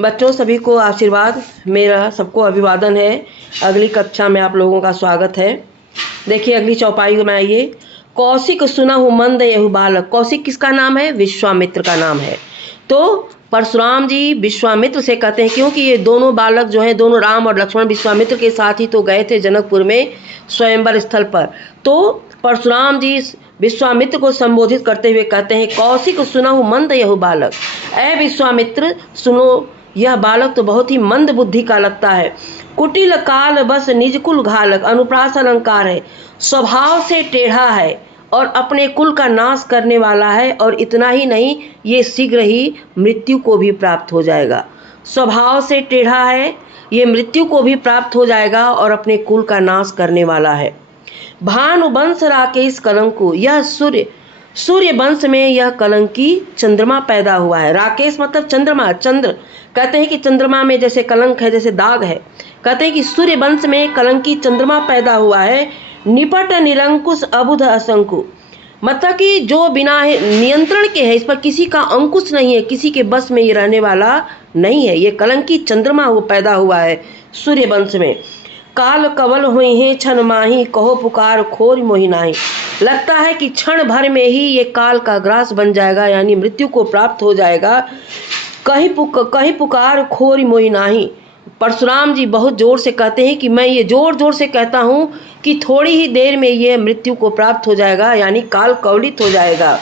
बच्चों सभी को आशीर्वाद, मेरा सबको अभिवादन है। अगली कक्षा में आप लोगों का स्वागत है। देखिए अगली चौपाई में आइए। कौशिक सुनहु मंद यहु बालक। कौशिक किसका नाम है? विश्वामित्र का नाम है। तो परशुराम जी विश्वामित्र से कहते हैं, क्योंकि ये दोनों बालक जो हैं, दोनों राम और लक्ष्मण विश्वामित्र के साथ ही तो गए थे जनकपुर में स्वयंवर स्थल पर। तो परशुराम जी विश्वामित्र को संबोधित करते हुए कहते हैं, कौशिक सुनहु मंद यहु बालक। ऐ विश्वामित्र सुनो, यह बालक तो बहुत ही मंद बुद्धि का लगता है। कुटिल काल बस निज कुल घालक। अनुप्रास अलंकार है। स्वभाव से टेढ़ा है और अपने कुल का नाश करने वाला है। और इतना ही नहीं, ये शीघ्र ही मृत्यु को भी प्राप्त हो जाएगा। स्वभाव से टेढ़ा है, ये मृत्यु को भी प्राप्त हो जाएगा और अपने कुल का नाश करने वाला है। भानुवंश राकेश कलंकु। यह सूर्य वंश में यह कलंकी चंद्रमा पैदा हुआ है। राकेश मतलब चंद्रमा, चंद्र। कहते हैं कि चंद्रमा में जैसे कलंक है, जैसे दाग है। कहते हैं कि सूर्य वंश में कलंकी चंद्रमा पैदा हुआ है। निपट निरंकुश अबुध असंकु। मतलब कि जो बिना नियंत्रण के है, इस पर किसी का अंकुश नहीं है, किसी के बस में ये रहने वाला नहीं है। ये कलंकी चंद्रमा वो पैदा हुआ है सूर्य वंश में। काल कवल हुई हैं क्षण माही, कहो पुकार खोर मोहि नाही। लगता है कि क्षण भर में ही ये काल का ग्रास बन जाएगा, यानी मृत्यु को प्राप्त हो जाएगा। कहीं पुकार खोर मोहि नाही। परशुराम जी बहुत जोर से कहते हैं कि मैं ये जोर जोर से कहता हूँ कि थोड़ी ही देर में ये मृत्यु को प्राप्त हो जाएगा, यानी काल कवलित हो जाएगा।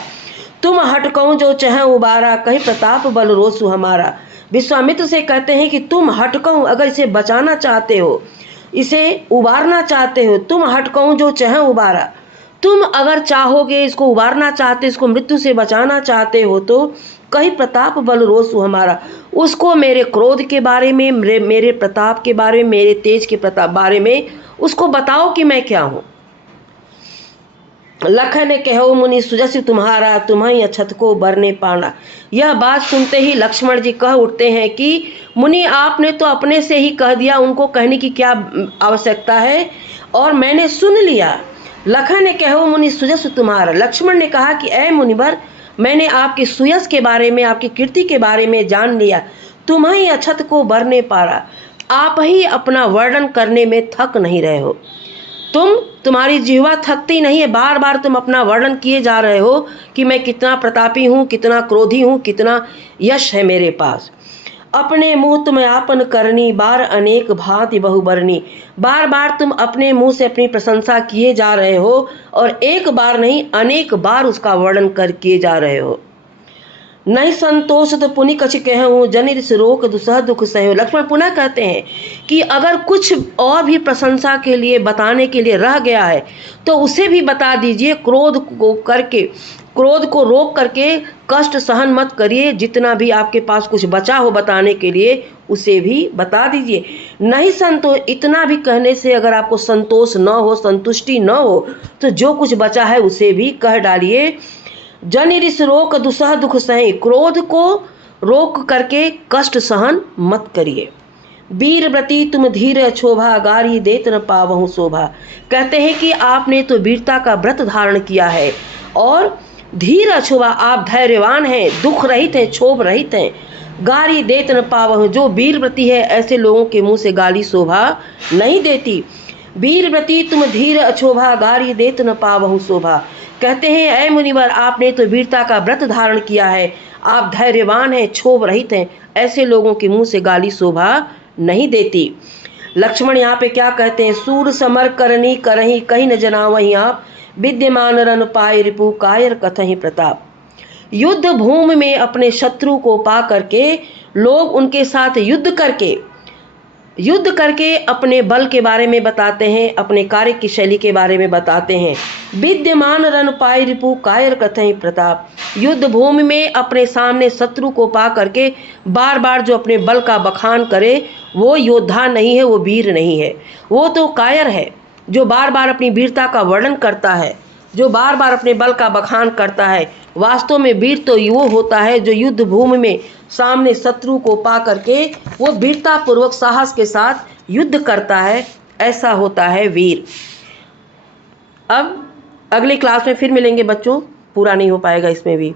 तुम हटकऊँ जो चह उबारा, कहीं प्रताप बल रोसु हमारा। विश्वामित्र से कहते हैं कि तुम हटकऊँ, अगर इसे बचाना चाहते हो, इसे उबारना चाहते हो, तुम हटकऊँ जो चह उबारा। तुम अगर चाहोगे, इसको उबारना चाहते, इसको मृत्यु से बचाना चाहते हो, तो कहीं प्रताप बल रोसु हमारा। उसको मेरे क्रोध के बारे में, मेरे प्रताप के बारे में, मेरे तेज के प्रताप बारे में उसको बताओ कि मैं क्या हूँ। लखन कहो मुनि सुजस तुम्हारा, तुम्हें अछत को बरने पाना। यह बात सुनते ही लक्ष्मण जी कह उठते हैं कि मुनि आपने तो अपने से ही कह दिया, उनको कहने की क्या आवश्यकता है, और मैंने सुन लिया। लखन कहो मुनि सुजस तुम्हारा। लक्ष्मण ने कहा कि ऐ मुनिवर, मैंने आपके सुयस के बारे में, आपकी कीर्ति के बारे में जान लिया। तुम्हें अछत को बरने पारा। आप ही अपना वर्णन करने में थक नहीं रहे हो। तुम्हारी जिह्वा थकती नहीं है। बार बार तुम अपना वर्णन किए जा रहे हो कि मैं कितना प्रतापी हूँ, कितना क्रोधी हूँ, कितना यश है मेरे पास। अपने मुँह तुम आपन करनी, बार अनेक भांति बहुबरनी। बार बार तुम अपने मुंह से अपनी प्रशंसा किए जा रहे हो, और एक बार नहीं अनेक बार उसका वर्णन कर किए जा रहे हो। नहीं संतोष तो पुनि कछ कहूँ, जनिर रोक दुसह दुख सहयो। लक्ष्मण पुनः कहते हैं कि अगर कुछ और भी प्रशंसा के लिए, बताने के लिए रह गया है तो उसे भी बता दीजिए। क्रोध को रोक करके कष्ट सहन मत करिए। जितना भी आपके पास कुछ बचा हो बताने के लिए, उसे भी बता दीजिए। नहीं संतोष, इतना भी कहने से अगर आपको संतोष न हो, संतुष्टि न हो, तो जो कुछ बचा है उसे भी कह डालिए। जनिरिस रोक दुसह दुख सहे। क्रोध को रोक करके कष्ट सहन मत करिए। वीर व्रती तुम धीर अछोभा, गारी देत न पावहु शोभा। कहते हैं कि आपने तो वीरता का व्रत धारण किया है, और धीर अछोभा, आप धैर्यवान हैं, दुख रहित हैं, क्षोभ रहित हैं। गारी देत न पावहु, जो वीर व्रती है ऐसे लोगों के मुंह से गाली शोभा नहीं देती। वीर व्रती तुम धीर अछोभा, गारी देत न पावहु शोभा। कहते हैं ऐ मुनिवर, आपने तो वीरता का व्रत धारण किया है, आप धैर्यवान हैं, क्षोभ रहित हैं, ऐसे लोगों के मुंह से गाली शोभा नहीं देती। लक्ष्मण यहाँ पे क्या कहते हैं? सूर समर करनी करही, कहीं न जनावही आप, विद्यमान रन पाए रिपु, कायर कथहि प्रताप। युद्ध भूमि में अपने शत्रु को पा करके लोग उनके साथ युद्ध करके अपने बल के बारे में बताते हैं, अपने कार्य की शैली के बारे में बताते हैं। विद्यमान रन पाई रिपु, कायर कथहि प्रताप। युद्ध भूमि में अपने सामने शत्रु को पा करके बार बार जो अपने बल का बखान करे, वो योद्धा नहीं है, वो वीर नहीं है, वो तो कायर है। जो बार बार अपनी वीरता का वर्णन करता है, जो बार बार अपने बल का बखान करता है, वास्तव में वीर तो वो होता है जो युद्ध भूमि में सामने शत्रु को पा करके वो वीरता पूर्वक साहस के साथ युद्ध करता है, ऐसा होता है वीर। अब अगली क्लास में फिर मिलेंगे बच्चों, पूरा नहीं हो पाएगा इसमें भी।